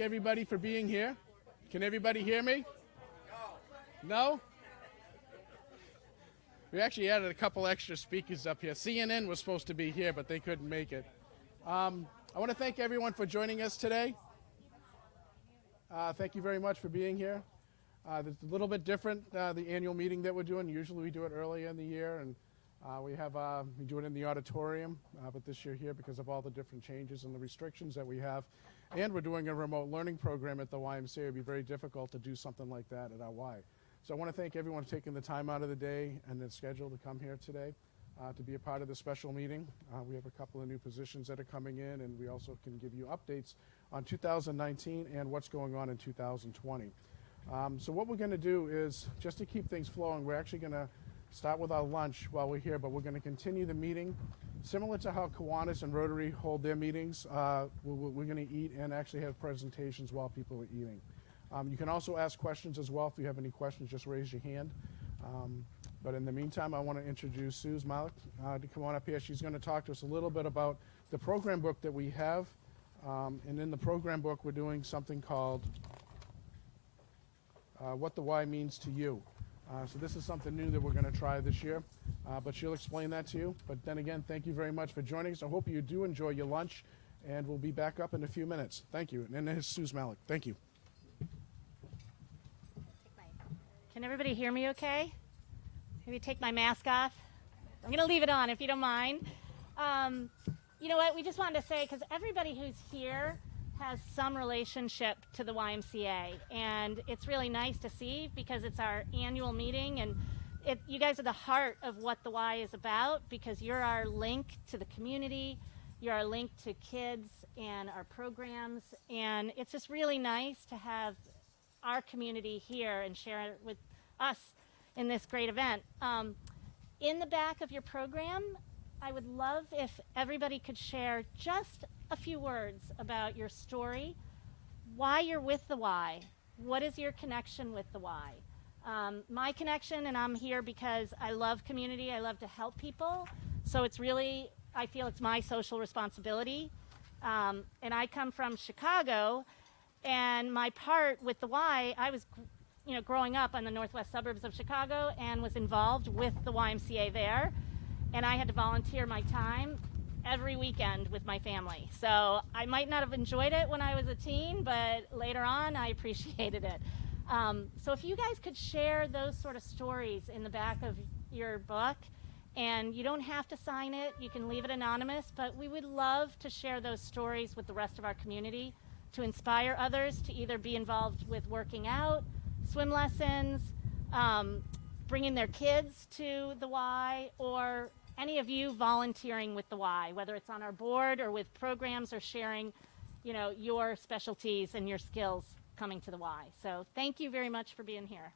thank everybody for being here. Can everybody hear me? No? We actually added a couple extra speakers up here. CNN was supposed to be here, but they couldn't make it. I want to thank everyone for joining us today. Thank you very much for being here. It's a little bit different, the annual meeting that we're doing. Usually we do it earlier in the year, and we do it in the auditorium, but this year here, because of all the different changes and the restrictions that we have, and we're doing a remote learning program at the YMCA, it would be very difficult to do something like that at our Y. So I want to thank everyone for taking the time out of the day and their schedule to come here today to be a part of this special meeting. We have a couple of new positions that are coming in, and we also can give you updates on 2019 and what's going on in 2020. So what we're going to do is, just to keep things flowing, we're actually going to start with our lunch while we're here, but we're going to continue the meeting similar to how Kiwanis and Rotary hold their meetings. We're going to eat and actually have presentations while people are eating. You can also ask questions as well. If you have any questions, just raise your hand. But in the meantime, I want to introduce Suze Malik to come on up here. She's going to talk to us a little bit about the program book that we have. And in the program book, we're doing something called What the Y Means to You. So this is something new that we're going to try this year, but she'll explain that to you. But then again, thank you very much for joining us. I hope you do enjoy your lunch, and we'll be back up in a few minutes. Thank you. And here's Suze Malik. Thank you. Can everybody hear me okay? Maybe take my mask off. I'm going to leave it on if you don't mind. You know what? We just wanted to say, because everybody who's here has some relationship to the YMCA, and it's really nice to see, because it's our annual meeting, and you guys are the heart of what the Y is about, because you're our link to the community, you're our link to kids and our programs, and it's just really nice to have our community here and share it with us in this great event. In the back of your program, I would love if everybody could share just a few words about your story, why you're with the Y, what is your connection with the Y. My connection, and I'm here because I love community, I love to help people, so it's really, I feel it's my social responsibility. And I come from Chicago, and my part with the Y, I was growing up in the northwest suburbs of Chicago and was involved with the YMCA there, and I had to volunteer my time every weekend with my family. So I might not have enjoyed it when I was a teen, but later on I appreciated it. So if you guys could share those sort of stories in the back of your book, and you don't have to sign it, you can leave it anonymous, but we would love to share those stories with the rest of our community to inspire others to either be involved with working out, swim lessons, bringing their kids to the Y, or any of you volunteering with the Y, whether it's on our board or with programs or sharing, your specialties and your skills coming to the Y. So thank you very much for being here.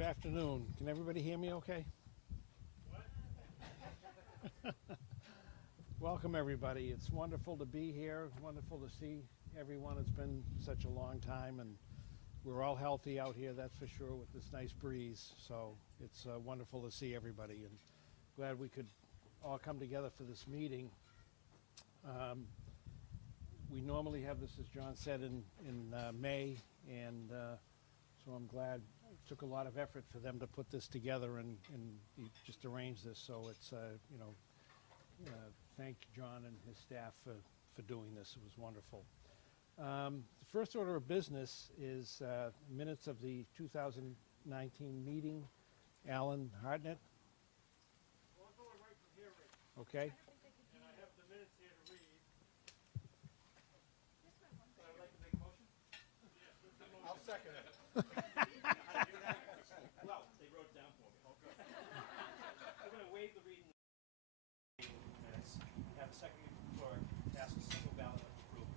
Good afternoon. Can everybody hear me okay? Welcome, everybody. It's wonderful to be here. It's wonderful to see everyone. It's been such a long time, and we're all healthy out here, that's for sure, with this nice breeze. So it's wonderful to see everybody, and glad we could all come together for this meeting. We normally have this, as John said, in May, and so I'm glad. It took a lot of effort for them to put this together and just arrange this. So it's, thank John and his staff for doing this. It was wonderful. The first order of business is minutes of the 2019 meeting. Alan Hartnett. Well, I'm going right from here, Rick. Okay. And I have the minutes here to read. So I would like to make a motion? Yes, what's the motion? I'll second it. How do you do that? Well, they wrote it down for me. Okay. We're going to waive the reading minutes. Have a second before pass a single ballot of approval.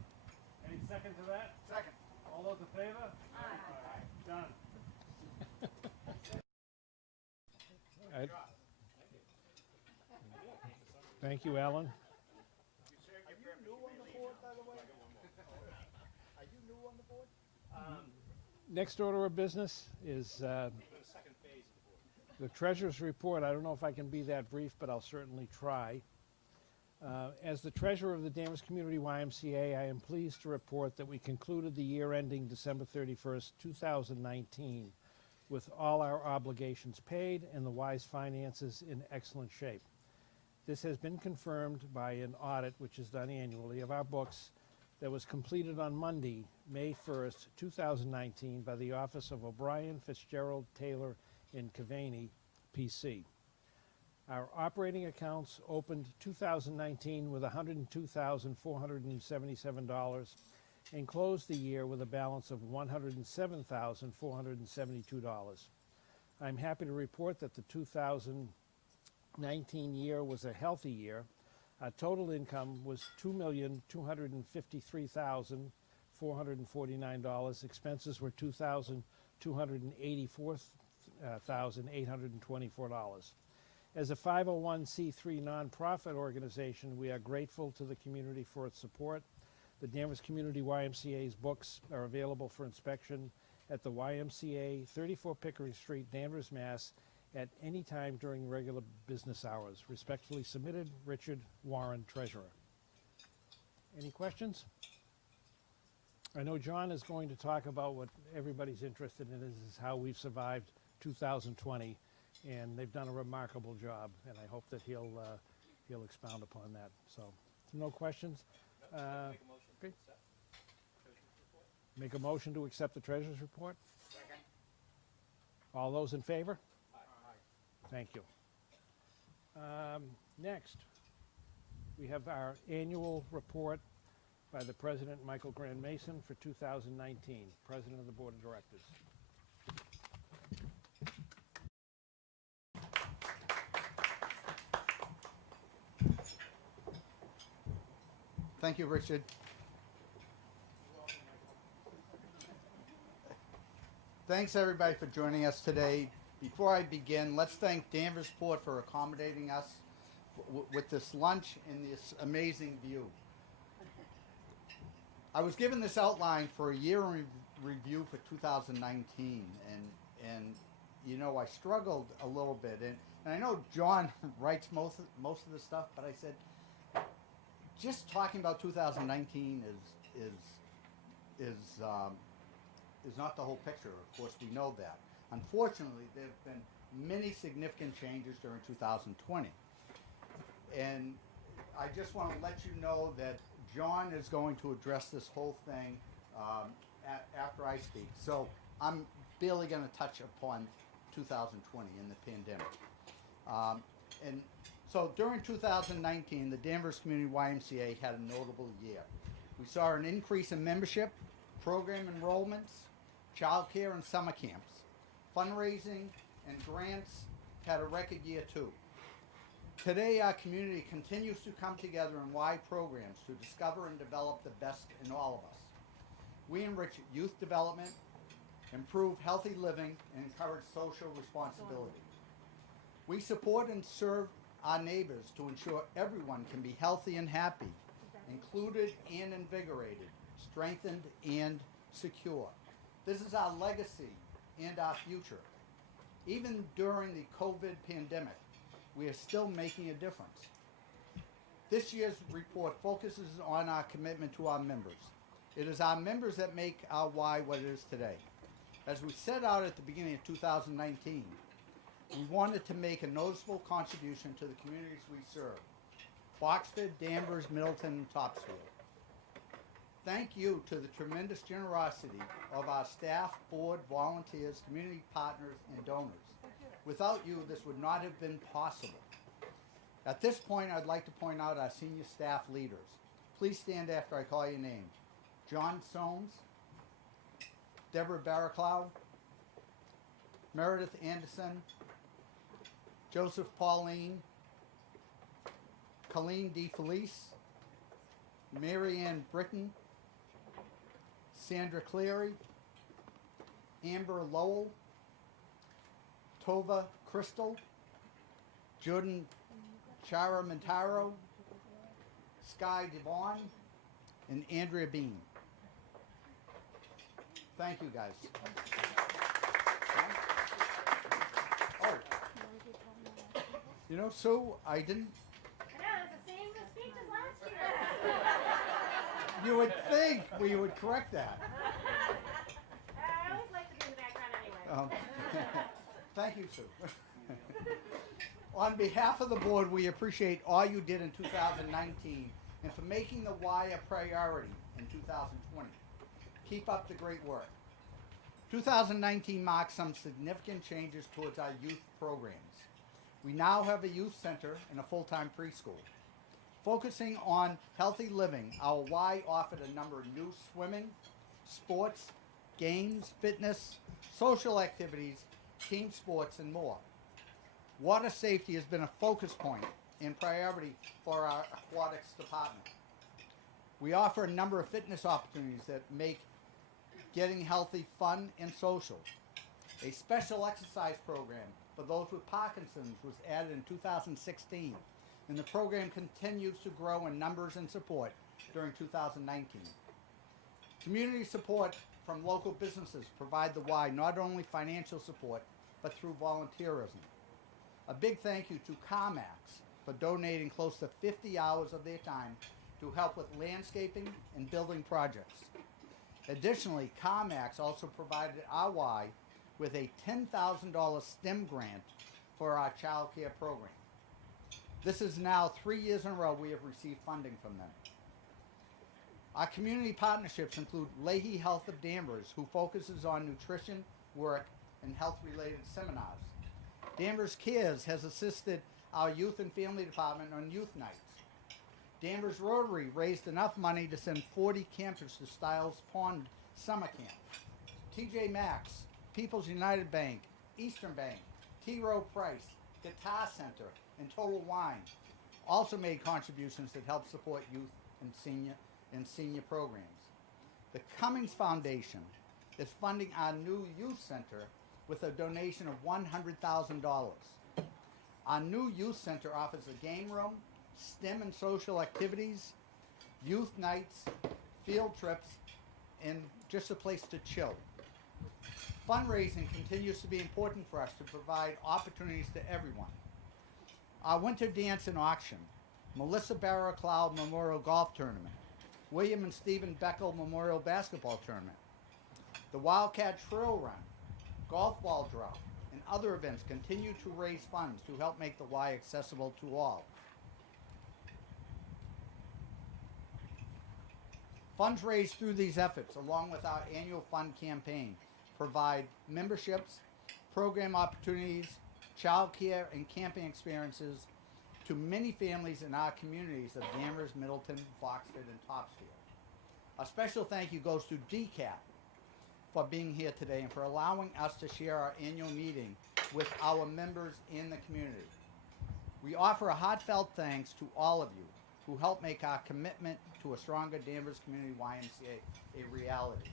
Any second to that? Second. All those in favor? Aye. Done. Thank you, Alan. Are you new on the board, by the way? Are you new on the board? Next order of business is the treasurer's report. I don't know if I can be that brief, but I'll certainly try. As the treasurer of the Danvers Community YMCA, I am pleased to report that we concluded the year ending December 31st, 2019, with all our obligations paid and the Y's finances in excellent shape. This has been confirmed by an audit, which is done annually, of our books that was completed on Monday, May 1st, 2019, by the Office of O'Brien, Fitzgerald, Taylor, and Cavani, PC. Our operating accounts opened 2019 with $102,477 and closed the year with a balance of $107,472. I'm happy to report that the 2019 year was a healthy year. Our total income was $2,253,449. Expenses were $2,284,824. As a 501c3 nonprofit organization, we are grateful to the community for its support. The Danvers Community YMCA's books are available for inspection at the YMCA, 34 Pickering Street, Danvers, Mass., at any time during regular business hours. Respectfully submitted, Richard Warren, Treasurer. Any questions? I know John is going to talk about what everybody's interested in is how we've survived 2020, and they've done a remarkable job, and I hope that he'll expound upon that. So, no questions? Okay. Make a motion to accept the treasurer's report? Second. All those in favor? Aye. Thank you. Next, we have our annual report by the President, Michael Grand Mason, for 2019, President of the Board of Directors. Thank you, Richard. Thanks, everybody, for joining us today. Before I begin, let's thank Danvers Port for accommodating us with this lunch and this amazing view. I was given this outline for a year in review for 2019, and you know, I struggled a little bit, and I know John writes most of the stuff, but I said, just talking about 2019 is not the whole picture. Of course, we know that. Unfortunately, there have been many significant changes during 2020. And I just want to let you know that John is going to address this whole thing after I speak. So I'm barely going to touch upon 2020 and the pandemic. And so during 2019, the Danvers Community YMCA had a notable year. We saw an increase in membership, program enrollments, childcare and summer camps. Fundraising and grants had a record year too. Today, our community continues to come together in wide programs to discover and develop the best in all of us. We enrich youth development, improve healthy living, and encourage social responsibility. We support and serve our neighbors to ensure everyone can be healthy and happy, included and invigorated, strengthened and secure. This is our legacy and our future. Even during the COVID pandemic, we are still making a difference. This year's report focuses on our commitment to our members. It is our members that make our Y what it is today. As we set out at the beginning of 2019, we wanted to make a noticeable contribution to the communities we serve: Foxford, Danvers, Middleton, and Topsfield. Thank you to the tremendous generosity of our staff, board, volunteers, community partners, and donors. Without you, this would not have been possible. At this point, I'd like to point out our senior staff leaders. Please stand after I call your name. John Soames, Deborah Barraclough, Meredith Anderson, Joseph Pauline, Colleen DeFelice, Marianne Britton, Sandra Cleary, Amber Lowell, Tova Crystal, Jordan Charamentaro, Sky Devon, and Andrea Bean. Thank you, guys. Oh, you know, Sue, I didn't. I know, it's the same speech as last year. You would think we would correct that. I always like to be in the background anyway. Thank you, Sue. On behalf of the board, we appreciate all you did in 2019 and for making the Y a priority in 2020. Keep up the great work. 2019 marks some significant changes towards our youth programs. We now have a youth center and a full-time preschool. Focusing on healthy living, our Y offered a number of new swimming, sports, games, fitness, social activities, team sports, and more. Water safety has been a focus point and priority for our aquatics department. We offer a number of fitness opportunities that make getting healthy fun and social. A special exercise program for those with Parkinson's was added in 2016, and the program continues to grow in numbers and support during 2019. Community support from local businesses provide the Y not only financial support, but through volunteerism. A big thank you to CarMax for donating close to 50 hours of their time to help with landscaping and building projects. Additionally, CarMax also provided our Y with a $10,000 STEM grant for our child care program. This is now 3 years in a row we have received funding from them. Our community partnerships include Leahy Health of Danvers, who focuses on nutrition, work, and health-related seminars. Danvers Cares has assisted our youth and family department on youth nights. Danvers Rotary raised enough money to send 40 campers to Stiles Pond Summer Camp. TJ Maxx, People's United Bank, Eastern Bank, T. Rowe Price, Guitar Center, and Total Wine also made contributions that help support youth and senior programs. The Cummings Foundation is funding our new youth center with a donation of $100,000. Our new youth center offers a game room, STEM and social activities, youth nights, field trips, and just a place to chill. Fundraising continues to be important for us to provide opportunities to everyone. Our winter dance and auction, Melissa Barraclough Memorial Golf Tournament, William and Stephen Beckel Memorial Basketball Tournament, the Wildcat Trail Run, golf ball drop, and other events continue to raise funds to help make the Y accessible to all. Funds raised through these efforts, along with our annual fund campaign, provide memberships, program opportunities, child care, and camping experiences to many families in our communities of Danvers, Middleton, Foxford, and Topsfield. A special thank you goes to DCAT for being here today and for allowing us to share our annual meeting with our members in the community. We offer a heartfelt thanks to all of you who help make our commitment to a stronger Danvers Community YMCA a reality.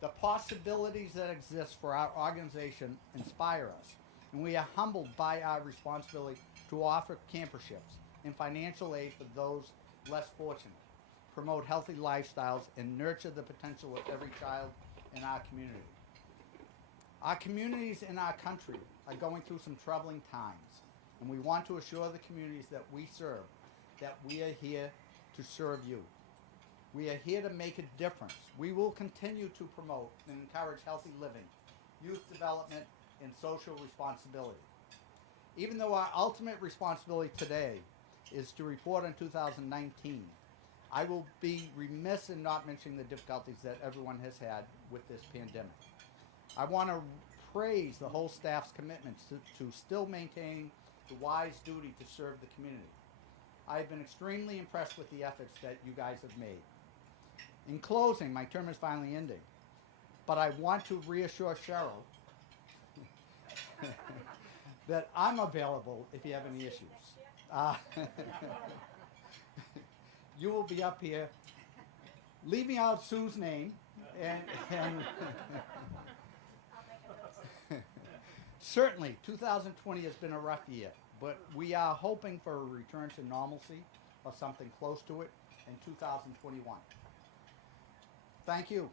The possibilities that exist for our organization inspire us, and we are humbled by our responsibility to offer camperships and financial aid for those less fortunate, promote healthy lifestyles, and nurture the potential of every child in our community. Our communities in our country are going through some troubling times, and we want to assure the communities that we serve that we are here to serve you. We are here to make a difference. We will continue to promote and encourage healthy living, youth development, and social responsibility. Even though our ultimate responsibility today is to report on 2019, I will be remiss in not mentioning the difficulties that everyone has had with this pandemic. I want to praise the whole staff's commitments to still maintaining the wise duty to serve the community. I've been extremely impressed with the efforts that you guys have made. In closing, my term is finally ending, but I want to reassure Cheryl that I'm available if you have any issues. You will be up here, leaving out Sue's name, and certainly 2020 has been a rough year, but we are hoping for a return to normalcy or something close to it in 2021. Thank you.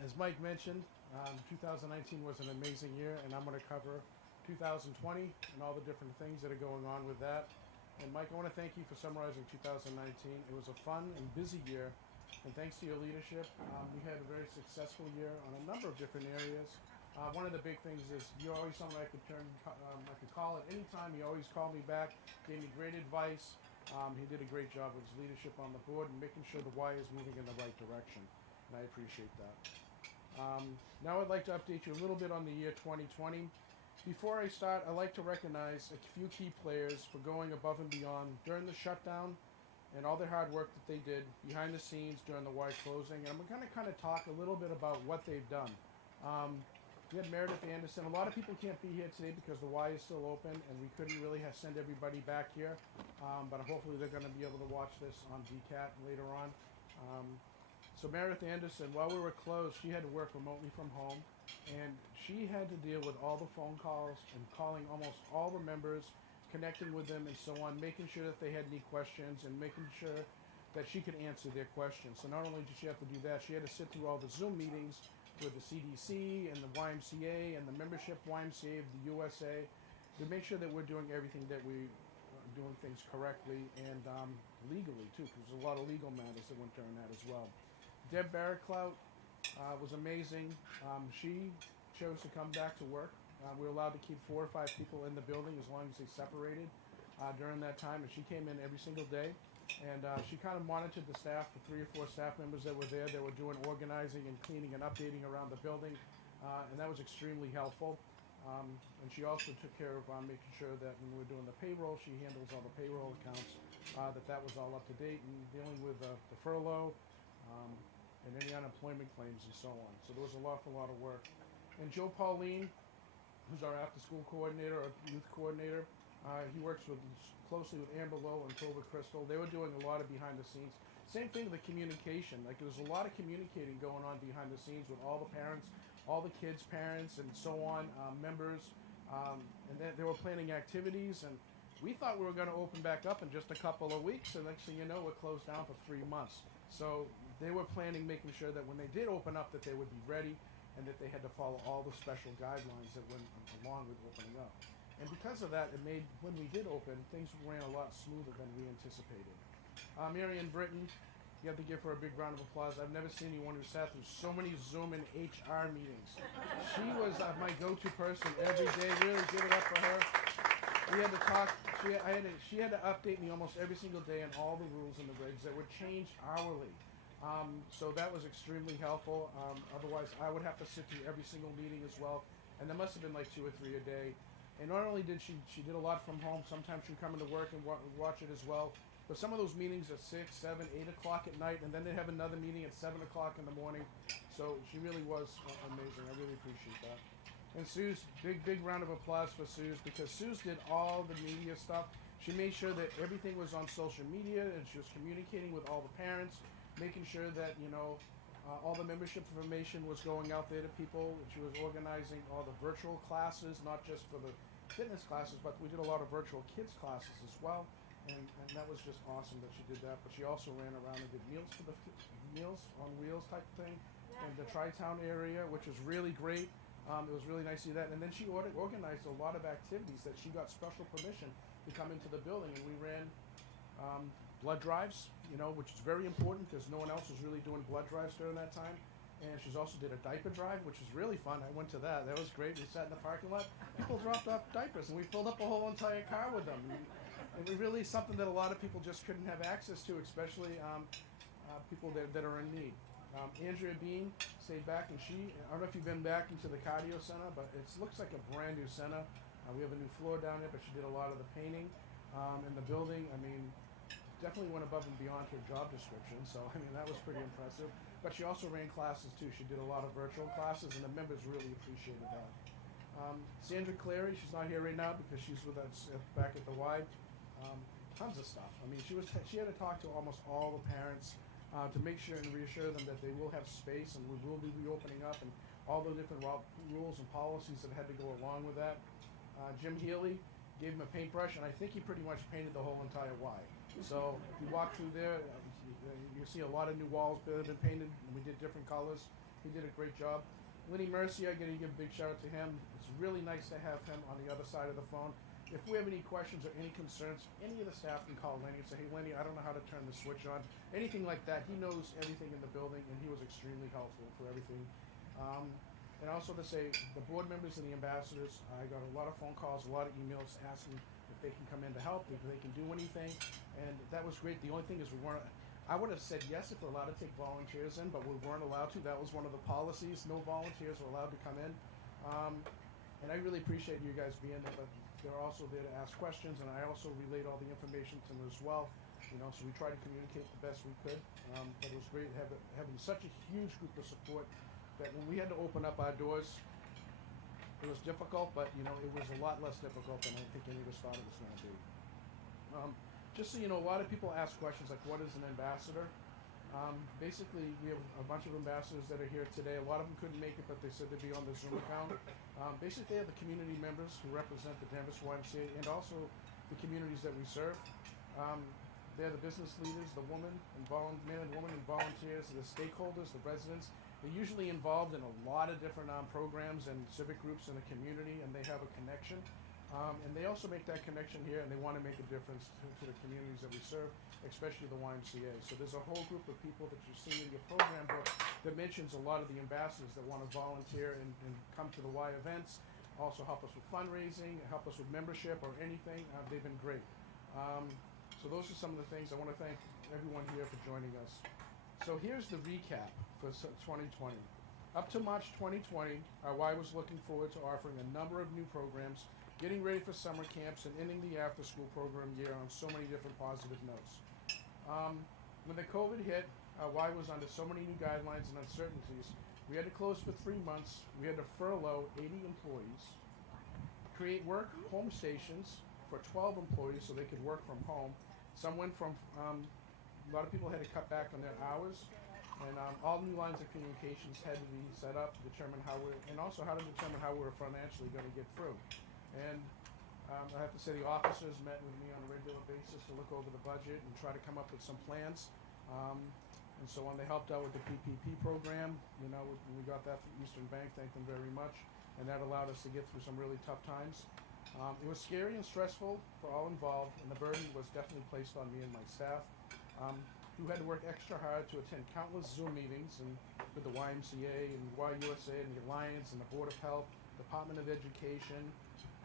As Mike mentioned, 2019 was an amazing year, and I'm going to cover 2020 and all the different things that are going on with that. And Mike, I want to thank you for summarizing 2019. It was a fun and busy year, and thanks to your leadership, we had a very successful year on a number of different areas. One of the big things is you're always someone I could call at any time. He always called me back, gave me great advice. He did a great job with his leadership on the board and making sure the Y is moving in the right direction, and I appreciate that. Now I'd like to update you a little bit on the year 2020. Before I start, I'd like to recognize a few key players for going above and beyond during the shutdown and all the hard work that they did behind the scenes during the Y closing. And I'm going to kind of talk a little bit about what they've done. We had Meredith Anderson. A lot of people can't be here today because the Y is still open and we couldn't really send everybody back here. But hopefully they're going to be able to watch this on DCAT later on. So Meredith Anderson, while we were closed, she had to work remotely from home, and she had to deal with all the phone calls and calling almost all the members, connecting with them and so on, making sure that they had any questions and making sure that she could answer their questions. So not only did she have to do that, she had to sit through all the Zoom meetings with the CDC and the YMCA and the membership YMCA of the USA to make sure that we're doing everything that we are doing things correctly and legally too, because there's a lot of legal matters that went during that as well. Deb Barraclout was amazing. She chose to come back to work. We were allowed to keep 4 or 5 people in the building as long as they separated during that time, and she came in every single day. And she kind of monitored the staff, the 3 or 4 staff members that were there. They were doing organizing and cleaning and updating around the building, and that was extremely helpful. And she also took care of making sure that when we were doing the payroll, she handles all the payroll accounts, that was all up to date, and dealing with the furlough, and any unemployment claims and so on. So there was a lot of work. And Joe Pauline, who's our after-school coordinator or youth coordinator, he works closely with Amber Lowe and Clover Crystal. They were doing a lot of behind the scenes. Same thing with the communication. Like there was a lot of communicating going on behind the scenes with all the parents, all the kids' parents, and so on, members. And they were planning activities, and we thought we were going to open back up in just a couple of weeks, and next thing you know, we're closed down for 3 months. So they were planning, making sure that when they did open up, that they would be ready, and that they had to follow all the special guidelines that went along with opening up. And because of that, it made, when we did open, things ran a lot smoother than we anticipated. Marianne Britton, you have to give her a big round of applause. I've never seen anyone who sat through so many Zoom and HR meetings. She was my go-to person every day. Really give it up for her. We had to talk, she had to update me almost every single day on all the rules and the regs that were changed hourly. So that was extremely helpful. Otherwise, I would have to sit through every single meeting as well. And there must have been like 2 or 3 a day. And not only did she did a lot from home, sometimes she'd come into work and watch it as well. But some of those meetings at 6, 7, 8 o'clock at night, and then they'd have another meeting at 7 o'clock in the morning. So she really was amazing. I really appreciate that. And Sue's, big round of applause for Sue's, because Sue's did all the media stuff. She made sure that everything was on social media, and she was communicating with all the parents, making sure that, you know, all the membership information was going out there to people. She was organizing all the virtual classes, not just for the fitness classes, but we did a lot of virtual kids classes as well. And that was just awesome that she did that. But she also ran around and did meals for the Meals on Wheels type thing in the Tri-Town area, which was really great. It was really nice to see that. And then she organized a lot of activities that she got special permission to come into the building. And we ran blood drives, you know, which is very important because no one else was really doing blood drives during that time. And she's also did a diaper drive, which was really fun. I went to that. That was great. We sat in the parking lot. People dropped off diapers, and we filled up a whole entire car with them. And it really something that a lot of people just couldn't have access to, especially people that are in need. Andrea Bean stayed back, and I don't know if you've been back into the cardio center, but it looks like a brand new center. We have a new floor down there, but she did a lot of the painting in the building. I mean, definitely went above and beyond her job description, so I mean, that was pretty impressive. But she also ran classes too. She did a lot of virtual classes, and the members really appreciated that. Sandra Clary, she's not here right now because she's with us back at the Y. Tons of stuff. I mean, she had to talk to almost all the parents to make sure and reassure them that they will have space and we will be reopening up, and all the different rules and policies that had to go along with that. Jim Healy gave him a paintbrush, and I think he pretty much painted the whole entire Y. So if you walk through there, you see a lot of new walls that have been painted, and we did different colors. He did a great job. Lenny Mercy, I gotta give a big shout out to him. It's really nice to have him on the other side of the phone. If we have any questions or any concerns, any of the staff can call Lenny and say, hey Lenny, I don't know how to turn the switch on. Anything like that. He knows everything in the building, and he was extremely helpful for everything. And also to say, the board members and the ambassadors, I got a lot of phone calls, a lot of emails asking if they can come in to help, if they can do anything, and that was great. The only thing is I would have said yes if we're allowed to take volunteers in, but we weren't allowed to. That was one of the policies. No volunteers were allowed to come in. And I really appreciate you guys being there, but they're also there to ask questions, and I also relayed all the information to them as well. You know, so we tried to communicate the best we could. But it was great having such a huge group of support that when we had to open up our doors, it was difficult, but you know, it was a lot less difficult than I think any of us thought it was going to be. Just so you know, a lot of people ask questions like, what is an ambassador? Basically, we have a bunch of ambassadors that are here today. A lot of them couldn't make it, but they said they'd be on the Zoom account. Basically, they have the community members who represent the Danvers YMCA and also the communities that we serve. They're the business leaders, the men and women and volunteers, the stakeholders, the residents. They're usually involved in a lot of different programs and civic groups in the community, and they have a connection. And they also make that connection here, and they want to make a difference to the communities that we serve, especially the YMCA. So there's a whole group of people that you've seen in your program book that mentions a lot of the ambassadors that want to volunteer and come to the Y events, also help us with fundraising, help us with membership or anything. They've been great. So those are some of the things. I want to thank everyone here for joining us. So here's the recap for 2020. Up to March 2020, our Y was looking forward to offering a number of new programs, getting ready for summer camps, and ending the after-school program year on so many different positive notes. When the COVID hit, our Y was under so many new guidelines and uncertainties. We had to close for 3 months. We had to furlough 80 employees, create work home stations for 12 employees so they could work from home. Some went from, a lot of people had to cut back on their hours, and all new lines of communications had to be set up to determine and also how to determine how we were financially going to get through. And I have to say the officers met with me on a regular basis to look over the budget and try to come up with some plans. And so on, they helped out with the PPP program. You know, we got that from Eastern Bank, thank them very much. And that allowed us to get through some really tough times. It was scary and stressful for all involved, and the burden was definitely placed on me and my staff, who had to work extra hard to attend countless Zoom meetings with the YMCA and YUSA and the Alliance and the Board of Health, Department of Education,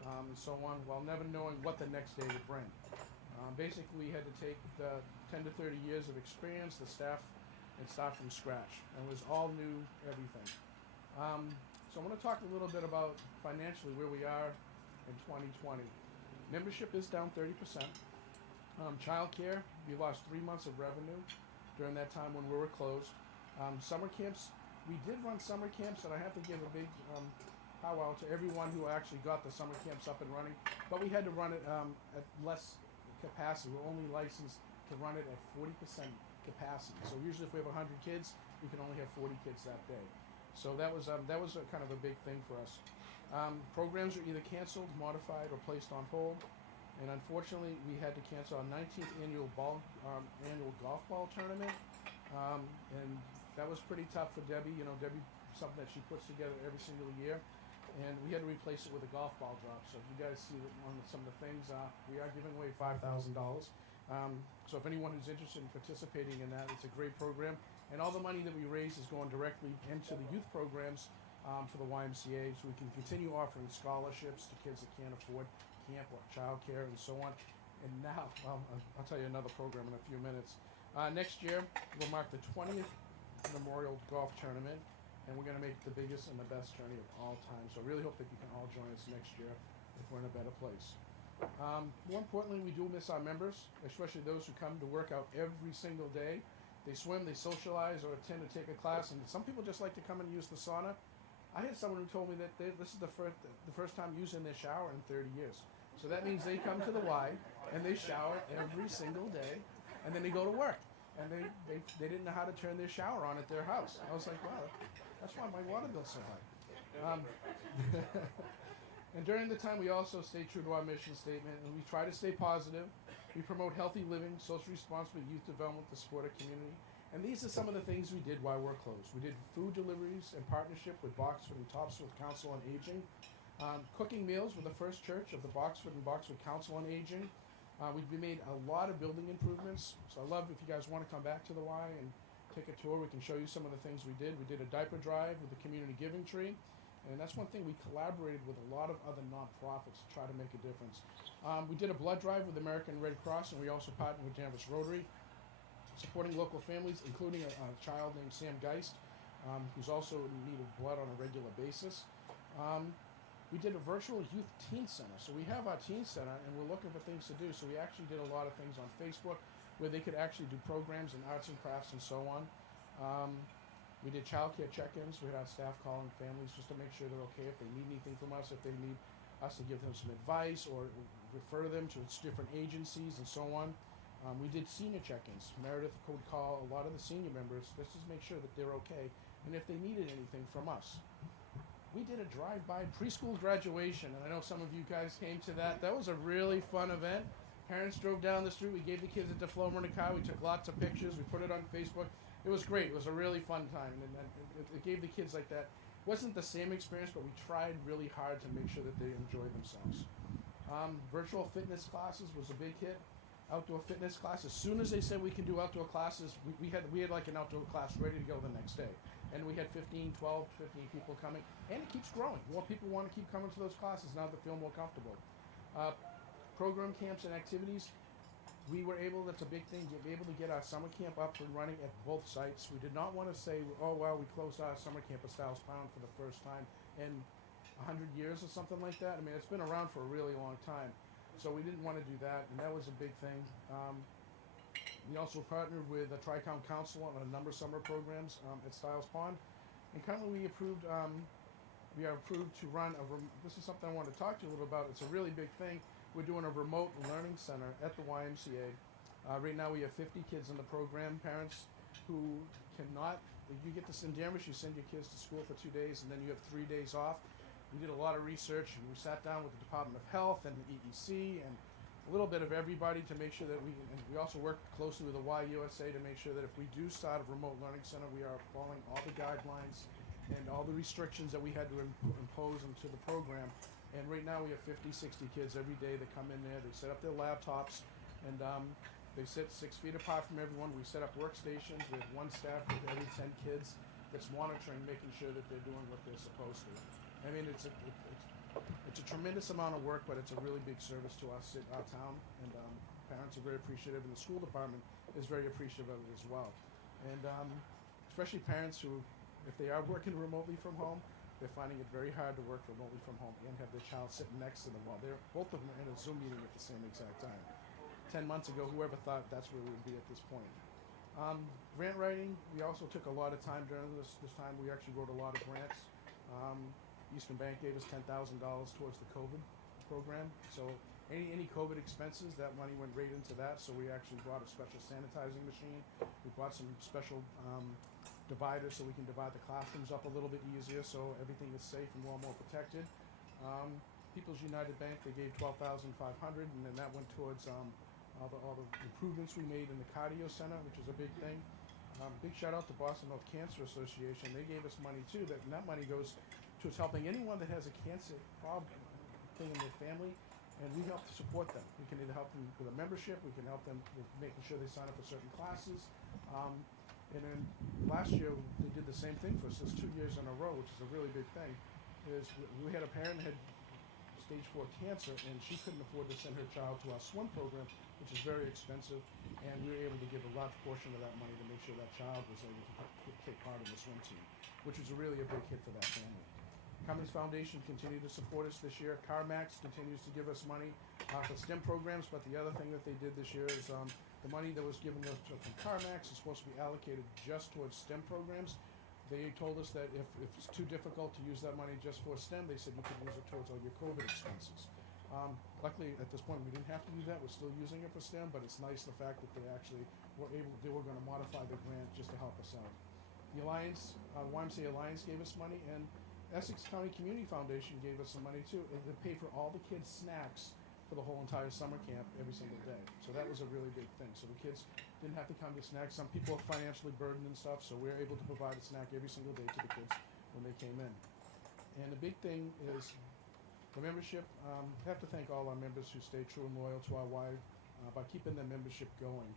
and so on, while never knowing what the next day would bring. Basically, we had to take the 10 to 30 years of experience, the staff, and start from scratch. And it was all new, everything. So I want to talk a little bit about financially where we are in 2020. Membership is down 30%. Childcare, we lost 3 months of revenue during that time when we were closed. Summer camps, we did run summer camps, and I have to give a big powwow to everyone who actually got the summer camps up and running. But we had to run it at less capacity. We're only licensed to run it at 40% capacity. So usually if we have 100 kids, we can only have 40 kids that day. So that was a kind of a big thing for us. Programs are either canceled, modified, or placed on hold. And unfortunately, we had to cancel our 19th annual golf ball tournament. And that was pretty tough for Debbie. You know, Debbie, something that she puts together every single year. And we had to replace it with a golf ball drop. So if you guys see on some of the things, we are giving away $5,000. So if anyone who's interested in participating in that, it's a great program. And all the money that we raise is going directly into the youth programs for the YMCA, so we can continue offering scholarships to kids that can't afford camp or childcare and so on. And now, well, I'll tell you another program in a few minutes. Next year, we'll mark the 20th Memorial Golf Tournament, and we're going to make it the biggest and the best tourney of all time. So I really hope that you can all join us next year if we're in a better place. More importantly, we do miss our members, especially those who come to work out every single day. They swim, they socialize, or attend to take a class, and some people just like to come and use the sauna. I had someone who told me that this is the first time using their shower in 30 years. So that means they come to the Y and they shower every single day, and then they go to work. And they didn't know how to turn their shower on at their house. I was like, wow, that's why my water bill's so high. And during the time, we also stay true to our mission statement, and we try to stay positive. We promote healthy living, social responsible youth development to support our community. And these are some of the things we did while we're closed. We did food deliveries in partnership with Boxford and Topsfield Council on Aging. Cooking meals with the First Church of the Boxford and Boxford Council on Aging. We made a lot of building improvements. So I love if you guys want to come back to the Y and take a tour, we can show you some of the things we did. We did a diaper drive with the Community Giving Tree. And that's one thing, we collaborated with a lot of other nonprofits to try to make a difference. We did a blood drive with American Red Cross, and we also partnered with Danvers Rotary, supporting local families, including a child named Sam Geist, who's also in need of blood on a regular basis. We did a virtual youth teen center. So we have our teen center, and we're looking for things to do. So we actually did a lot of things on Facebook where they could actually do programs in arts and crafts and so on. We did childcare check-ins. We had our staff calling families just to make sure they're okay, if they need anything from us, if they need us to give them some advice or refer them to different agencies and so on. We did senior check-ins. Meredith would call a lot of the senior members just to make sure that they're okay and if they needed anything from us. We did a drive-by preschool graduation, and I know some of you guys came to that. That was a really fun event. Parents drove down the street. We gave the kids a diploma in a car. We took lots of pictures. We put it on Facebook. It was great. It was a really fun time, and it gave the kids like that. It wasn't the same experience, but we tried really hard to make sure that they enjoyed themselves. Virtual fitness classes was a big hit. Outdoor fitness class. As soon as they said we can do outdoor classes, we had like an outdoor class ready to go the next day. And we had 15 people coming, and it keeps growing. More people want to keep coming to those classes now that they feel more comfortable. Program camps and activities. We were able, that's a big thing, to be able to get our summer camp up and running at both sites. We did not want to say, oh, well, we closed our summer camp at Styles Pound for the first time in 100 years or something like that. I mean, it's been around for a really long time. So we didn't want to do that, and that was a big thing. We also partnered with the Tri-County Council on a number of summer programs at Styles Pond. And currently we are approved to run this is something I want to talk to you a little about. It's a really big thing. We're doing a remote learning center at the YMCA. Right now we have 50 kids in the program, parents who cannot, you get this in Danvers, you send your kids to school for 2 days and then you have 3 days off. We did a lot of research, and we sat down with the Department of Health and the EEC and a little bit of everybody to make sure that and we also work closely with the YUSA to make sure that if we do start a remote learning center, we are following all the guidelines and all the restrictions that we had to impose into the program. And right now we have 50, 60 kids every day that come in there. They set up their laptops, and they sit 6 feet apart from everyone. We set up workstations. We have one staff with every 10 kids that's monitoring, making sure that they're doing what they're supposed to. I mean, it's a tremendous amount of work, but it's a really big service to us at our town, and parents are very appreciative, and the school department is very appreciative of it as well. And especially parents who, if they are working remotely from home, they're finding it very hard to work remotely from home and have their child sitting next to them while both of them are in a Zoom meeting at the same exact time. 10 months ago, whoever thought that's where we would be at this point. Grant writing, we also took a lot of time during this time. We actually wrote a lot of grants. Eastern Bank gave us $10,000 towards the COVID program. So any COVID expenses, that money went right into that. So we actually bought a special sanitizing machine. We bought some special dividers so we can divide the classrooms up a little bit easier, so everything is safe and well more protected. People's United Bank, they gave $12,500, and then that went towards all the improvements we made in the cardio center, which is a big thing. Big shout out to Boston Health Cancer Association. They gave us money too. And that money goes towards helping anyone that has a cancer problem thing in their family, and we help to support them. We can either help them with a membership, we can help them with making sure they sign up for certain classes. And then last year they did the same thing for us. It's 2 years in a row, which is a really big thing. Is we had a parent that had stage 4 cancer, and she couldn't afford to send her child to our swim program, which is very expensive, and we were able to give a large portion of that money to make sure that child was able to take part in the swim team, which was really a big hit for that family. Cummins Foundation continued to support us this year. CarMax continues to give us money for STEM programs, but the other thing that they did this year is the money that was given us from CarMax is supposed to be allocated just towards STEM programs. They told us that if it's too difficult to use that money just for STEM, they said you could use it towards all your COVID expenses. Luckily, at this point, we didn't have to do that. We're still using it for STEM, but it's nice the fact that they actually they were going to modify the grant just to help us out. The Alliance, YMCA Alliance gave us money, and Essex County Community Foundation gave us some money too. And they paid for all the kids' snacks for the whole entire summer camp every single day. So that was a really big thing. So the kids didn't have to come to snacks. Some people are financially burdened and stuff, so we were able to provide a snack every single day to the kids when they came in. And the big thing is the membership. I have to thank all our members who stay true and loyal to our Y by keeping their membership going.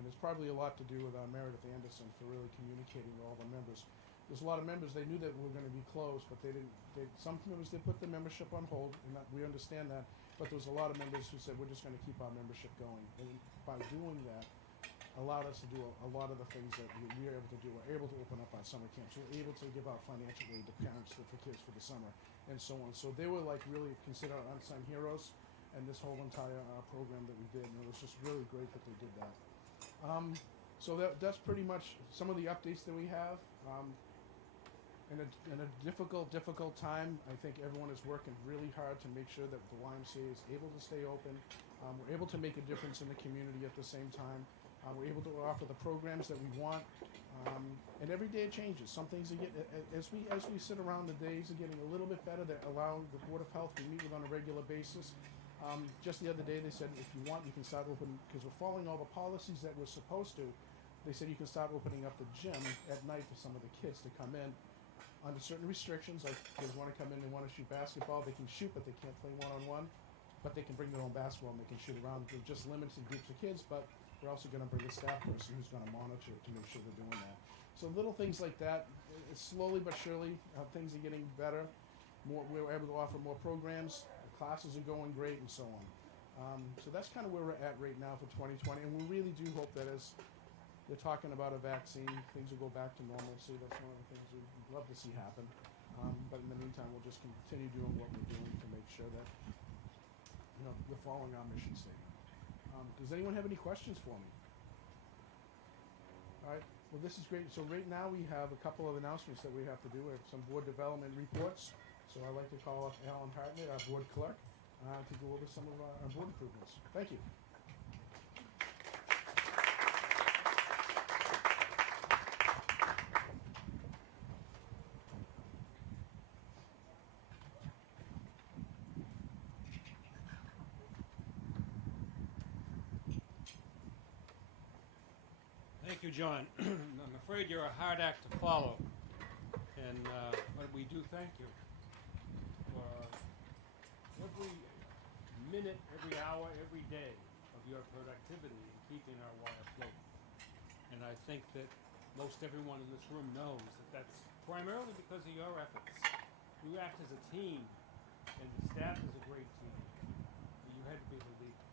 And it's probably a lot to do with Meredith Anderson for really communicating with all the members. There's a lot of members, they knew that we were going to be closed, but they didn't. Some members, they put the membership on hold, and we understand that. But there was a lot of members who said, we're just going to keep our membership going. And by doing that, allowed us to do a lot of the things that we were able to do. We're able to open up our summer camps. We're able to give out financial aid to parents for kids for the summer, and so on. So they were like really considered our unsung heroes, and this whole entire program that we did, and it was just really great that they did that. So that's pretty much some of the updates that we have. In a difficult time, I think everyone is working really hard to make sure that the YMCA is able to stay open. We're able to make a difference in the community at the same time. We're able to offer the programs that we want, and every day it changes. Some things are as we sit around, the days are getting a little bit better. They're allowing the Board of Health we meet with on a regular basis. Just the other day, they said if you want, you can start opening, because we're following all the policies that we're supposed to. They said you can start opening up the gym at night for some of the kids to come in under certain restrictions. Like kids want to come in, they want to shoot basketball, they can shoot, but they can't play one-on-one. But they can bring their own basketball and they can shoot around. They're just limited groups of kids, but we're also going to bring a staff person who's going to monitor it to make sure they're doing that. So little things like that. Slowly but surely, things are getting better. We're able to offer more programs. The classes are going great, and so on. So that's kind of where we're at right now for 2020, and we really do hope that as they're talking about a vaccine, things will go back to normalcy. That's one of the things we'd love to see happen. But in the meantime, we'll just continue doing what we're doing to make sure that we're following our mission statement. Does anyone have any questions for me? All right. Well, this is great. So right now we have a couple of announcements that we have to do. We have some board development reports. So I'd like to call up Alan Hartnett, our board clerk, to go over some of our board improvements. Thank you. Thank you, John. I'm afraid you're a hard act to follow, but we do thank you for every minute, every hour, every day of your productivity in keeping our Y afloat. And I think that most everyone in this room knows that that's primarily because of your efforts. You act as a team, and the staff is a great team. But you had to be the leader.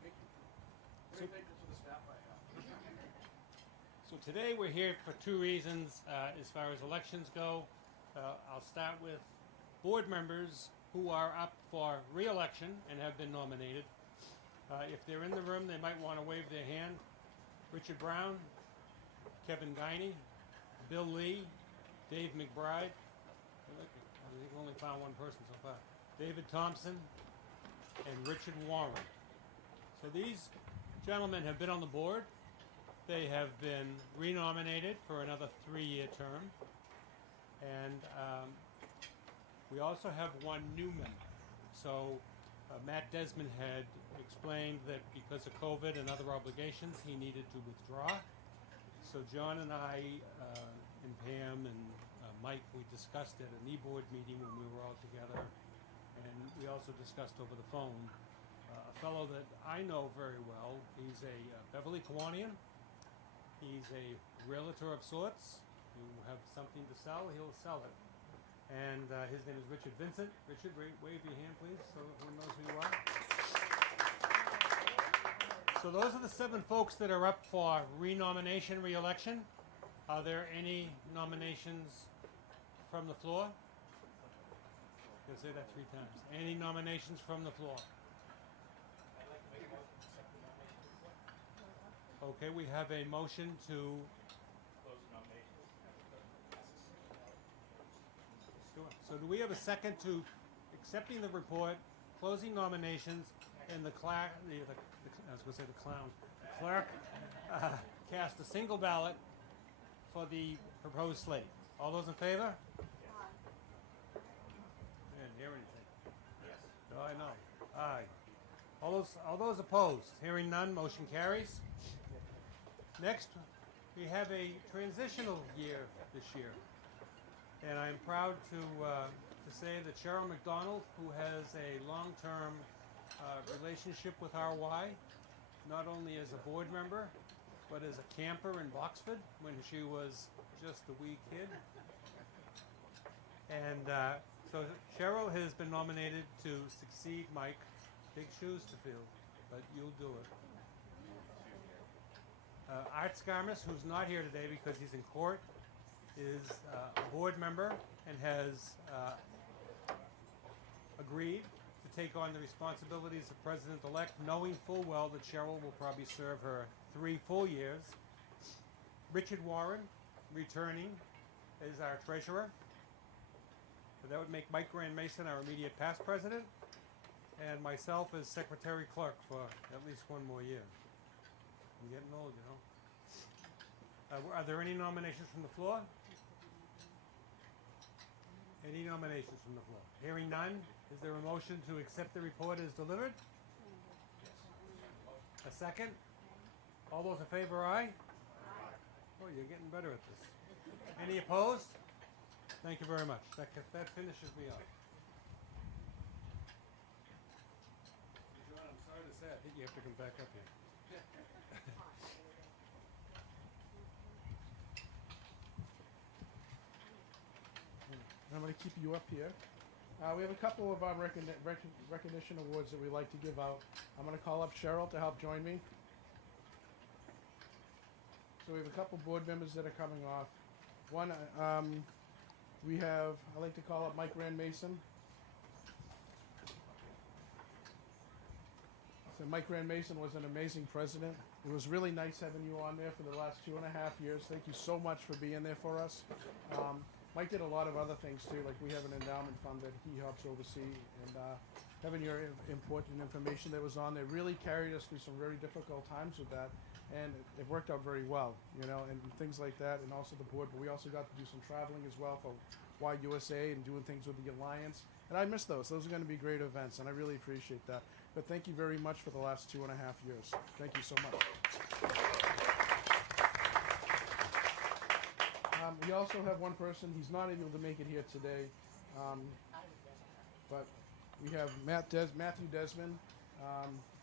Thank you. Very thankful for the staff I have. So today we're here for two reasons as far as elections go. I'll start with board members who are up for re-election and have been nominated. If they're in the room, they might want to wave their hand. Richard Brown, Kevin Guiney, Bill Lee, Dave McBride. think we only found one person so far. David Thompson and Richard Warren. So these gentlemen have been on the board. They have been renominated for another 3-year term. And we also have one new member. So Matt Desmond had explained that because of COVID and other obligations, he needed to withdraw. So John and I and Pam and Mike, we discussed at an e-board meeting when we were all together. And we also discussed over the phone a fellow that I know very well. He's a Beverly Kiwanian. He's a realtor of sorts. You have something to sell, he'll sell it. And his name is Richard Vincent. Richard, wave your hand, please, so everyone knows who you are. So those are the 7 folks that are up for renomination, re-election. Are there any nominations from the floor? I'm going to say that 3 times. Any nominations from the floor? Okay, we have a motion to Close the nominations. So do we have a second to accepting the report, closing nominations, and the clerk cast a single ballot for the proposed slate? All those in favor? I didn't hear anything. Yes. No, I know. Aye. All those opposed? Hearing none, motion carries. Next, we have a transitional year this year. And I'm proud to say that Cheryl McDonald, who has a long-term relationship with RY, not only as a board member, but as a camper in Boxford when she was just a wee kid. And so Cheryl has been nominated to succeed Mike. Big shoes to fill, but you'll do it. Art Skarmas, who's not here today because he's in court, is a board member and has agreed to take on the responsibilities of president-elect, knowing full well that Cheryl will probably serve her 3 full years. Richard Warren, returning, is our treasurer. So that would make Mike Grand Mason our immediate past president, and myself as secretary clerk for at least 1 more year. I'm getting old, you know. Are there any nominations from the floor? Any nominations from the floor? Hearing none, is there a motion to accept the report as delivered? A second? All those in favor, aye? Oh, you're getting better at this. Any opposed? Thank you very much. That finishes me off. John, I'm sorry to say, I think you have to come back up here. I'm going to keep you up here. We have a couple of recognition awards that we like to give out. I'm going to call up Cheryl to help join me. So we have a couple board members that are coming off. One, we have, I like to call up Mike Rand Mason. So Mike Rand Mason was an amazing president. It was really nice having you on there for the last 2.5 years. Thank you so much for being there for us. Mike did a lot of other things too, like we have an endowment fund that he helps oversee, and having your important information that was on there really carried us through some very difficult times with that, and it worked out very well, you know, and things like that, and also the board, but we also got to do some traveling as well for YUSA and doing things with the Alliance, and I miss those. Those are going to be great events, and I really appreciate that. But thank you very much for the last 2.5 years. Thank you so much. We also have one person, he's not able to make it here today, but we have Matthew Desmond.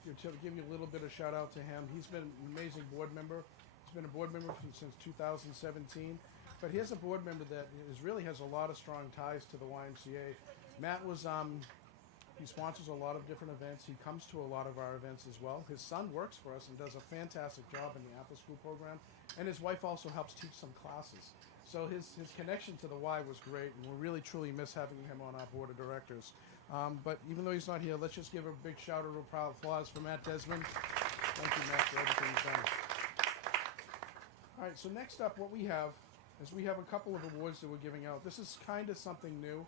To give you a little bit of shout out to him, he's been an amazing board member. He's been a board member since 2017, but he's a board member that really has a lot of strong ties to the YMCA. Matt was, he sponsors a lot of different events. He comes to a lot of our events as well. His son works for us and does a fantastic job in the after-school program, and his wife also helps teach some classes. So his connection to the Y was great, and we really truly miss having him on our board of directors. But even though he's not here, let's just give a big shout out of applause for Matt Desmond. Thank you, Matt, for everything you've done. All right, so next up, what we have is we have a couple of awards that we're giving out. This is kind of something new.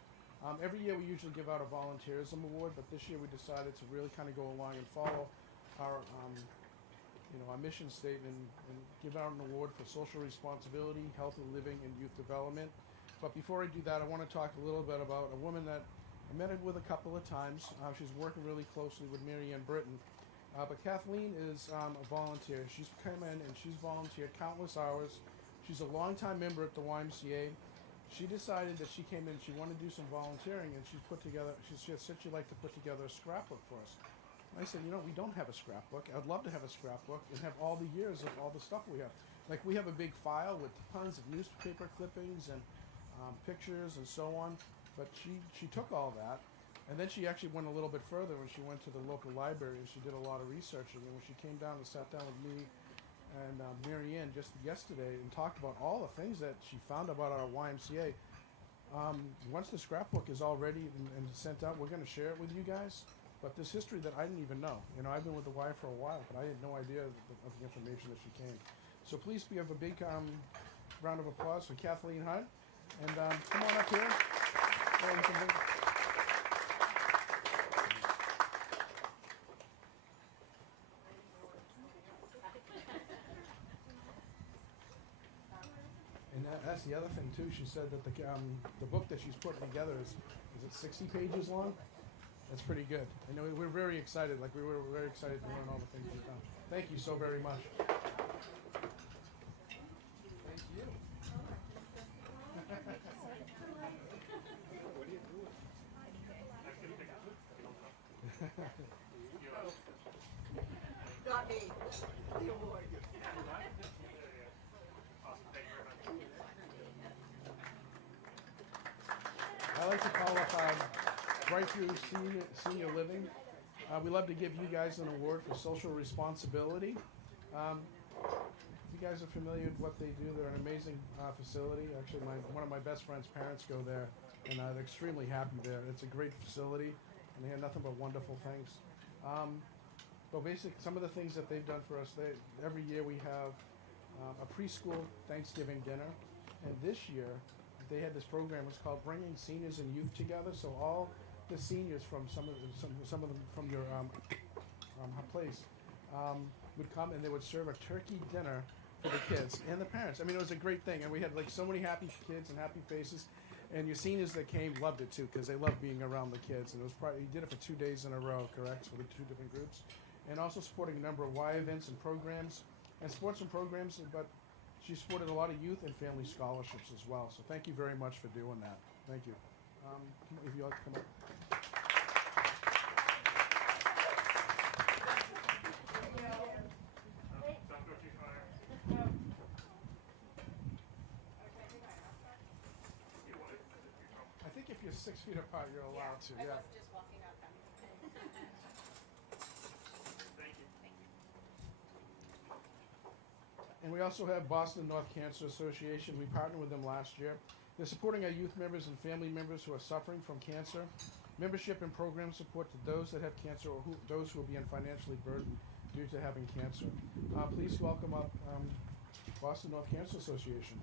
Every year we usually give out a Volunteerism Award, but this year we decided to really kind of go along and follow our our mission statement and give out an award for social responsibility, healthy living, and youth development. But before I do that, I want to talk a little bit about a woman that I met with a couple of times. She's working really closely with Mary Ann Britton. But Kathleen is a volunteer. She's come in and she's volunteered countless hours. She's a longtime member at the YMCA. She decided that she came in, she wanted to do some volunteering, and she said she'd like to put together a scrapbook for us. I said, we don't have a scrapbook. I'd love to have a scrapbook and have all the years of all the stuff we have. Like, we have a big file with tons of newspaper clippings and pictures and so on. But she took all that, and then she actually went a little bit further when she went to the local library and she did a lot of researching. And when she came down and sat down with me and Mary Ann just yesterday and talked about all the things that she found about our YMCA, once the scrapbook is all ready and sent out, we're going to share it with you guys. But this history that I didn't even know. I've been with the Y for a while, but I had no idea of the information that she came. So please give a big round of applause for Kathleen Hunt. And come on up here. And that's the other thing too. She said that the book that she's putting together is it 60 pages long? That's pretty good. I know we're very excited. Like, we were very excited to learn all the things we've done. Thank you so very much. Thank you. Not me. The award. I like to call up right through senior living. We love to give you guys an award for social responsibility. You guys are familiar with what they do. They're an amazing facility. Actually, one of my best friend's parents go there, and they're extremely happy there. It's a great facility, and they have nothing but wonderful things. But basically, some of the things that they've done for us, every year we have a preschool Thanksgiving dinner, and this year they had this program. It's called Bringing Seniors and Youth Together. So all the seniors from some of them from your place would come, and they would serve a turkey dinner for the kids and the parents. I mean, it was a great thing, and we had like so many happy kids and happy faces. And your seniors that came loved it too, because they loved being around the kids. And it was he did it for 2 days in a row, correct, for the 2 different groups, and also supporting a number of Y events and programs, and sports and programs. But she supported a lot of youth and family scholarships as well. So thank you very much for doing that. Thank you. If you like to come up. I think if you're 6 feet apart, you're allowed to. Yeah. Just walking up. Thank you. And we also have Boston North Cancer Association. We partnered with them last year. They're supporting our youth members and family members who are suffering from cancer. Membership and program support to those that have cancer or those who will be financially burdened due to having cancer. Please welcome up Boston North Cancer Association.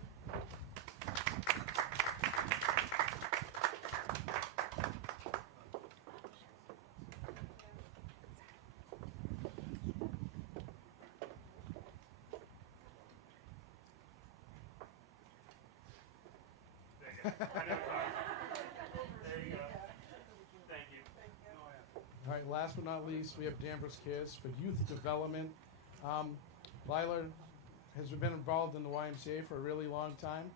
There you go. Thank you. All right, last but not least, we have Danvers Cares for Youth Development. Lila has been involved in the YMCA for a really long time.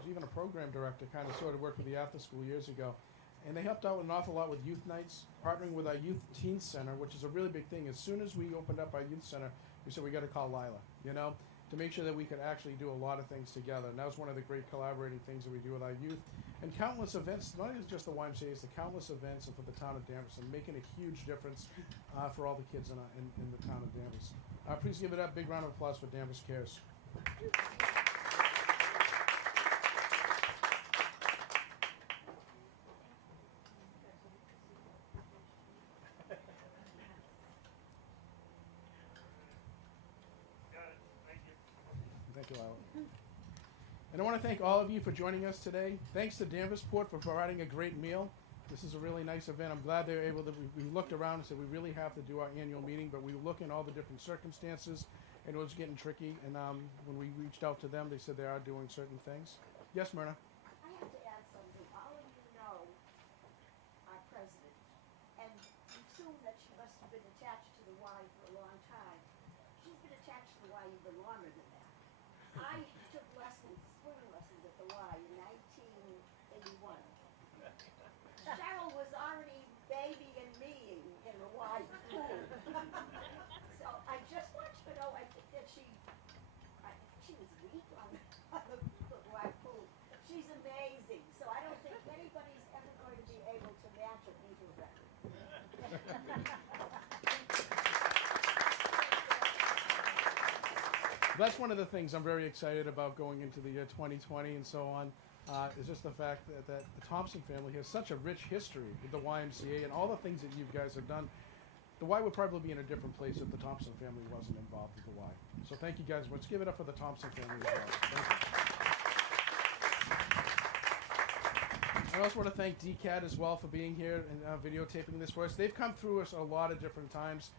She's even a program director, kind of sort of worked with the after school years ago. And they helped out an awful lot with youth nights, partnering with our Youth Teen Center, which is a really big thing. As soon as we opened up our youth center, we said we got to call Lila, to make sure that we could actually do a lot of things together. And that was one of the great collaborating things that we do with our youth. And countless events, not even just the YMCA, it's the countless events for the town of Danvers, and making a huge difference for all the kids in the town of Danvers. Please give it up, big round of applause for Danvers Cares. Thank you, Lila. And I want to thank all of you for joining us today. Thanks to Danversport for providing a great meal. This is a really nice event. I'm glad they were able to, we looked around and said we really have to do our annual meeting, but we look in all the different circumstances and it was getting tricky. And when we reached out to them, they said they are doing certain things. Yes, Myrna? I have to add something. All of you know our president, and you assume that she must have been attached to the Y for a long time. She's been attached to the Y even longer than that. I took lessons, swimming lessons at the Y in 1981. Cheryl was already babying me in the Y pool. So I just want you to know, I think that she was weak on the Y pool. She's amazing. So I don't think anybody's ever going to be able to match or beat her record. That's one of the things I'm very excited about going into the year 2020 and so on, is just the fact that the Thompson family has such a rich history with the YMCA and all the things that you guys have done. The Y would probably be in a different place if the Thompson family wasn't involved with the Y. So thank you guys. Let's give it up for the Thompson family as well. Thank you. I also want to thank DCAT as well for being here and videotaping this for us. They've come through us a lot of different times.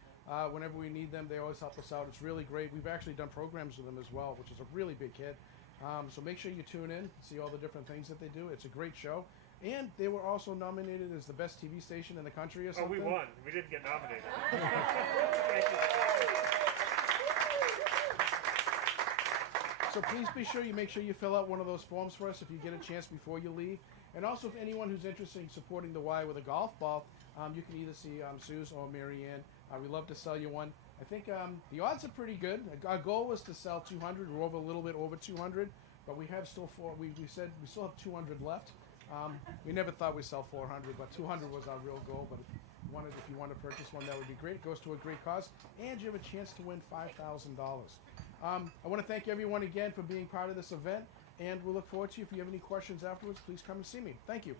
Whenever we need them, they always help us out. It's really great. We've actually done programs with them as well, which is a really big hit. So make sure you tune in, see all the different things that they do. It's a great show. And they were also nominated as the best TV station in the country or Oh, something. we won. We didn't get nominated. So please be sure you make sure you fill out one of those forms for us if you get a chance before you leave. And also, if anyone who's interested in supporting the Y with a golf ball, you can either see Suze or Marianne. We'd love to sell you one. I think the odds are pretty good. Our goal was to sell 200. We're over a little bit over 200, but we have still we said we still have 200 left. We never thought we'd sell 400, but 200 was our real goal. But if you want to purchase one, that would be great. It goes to a great cause, and you have a chance to win $5,000. I want to thank everyone again for being part of this event, and we'll look forward to you. If you have any questions afterwards, please come and see me. Thank you.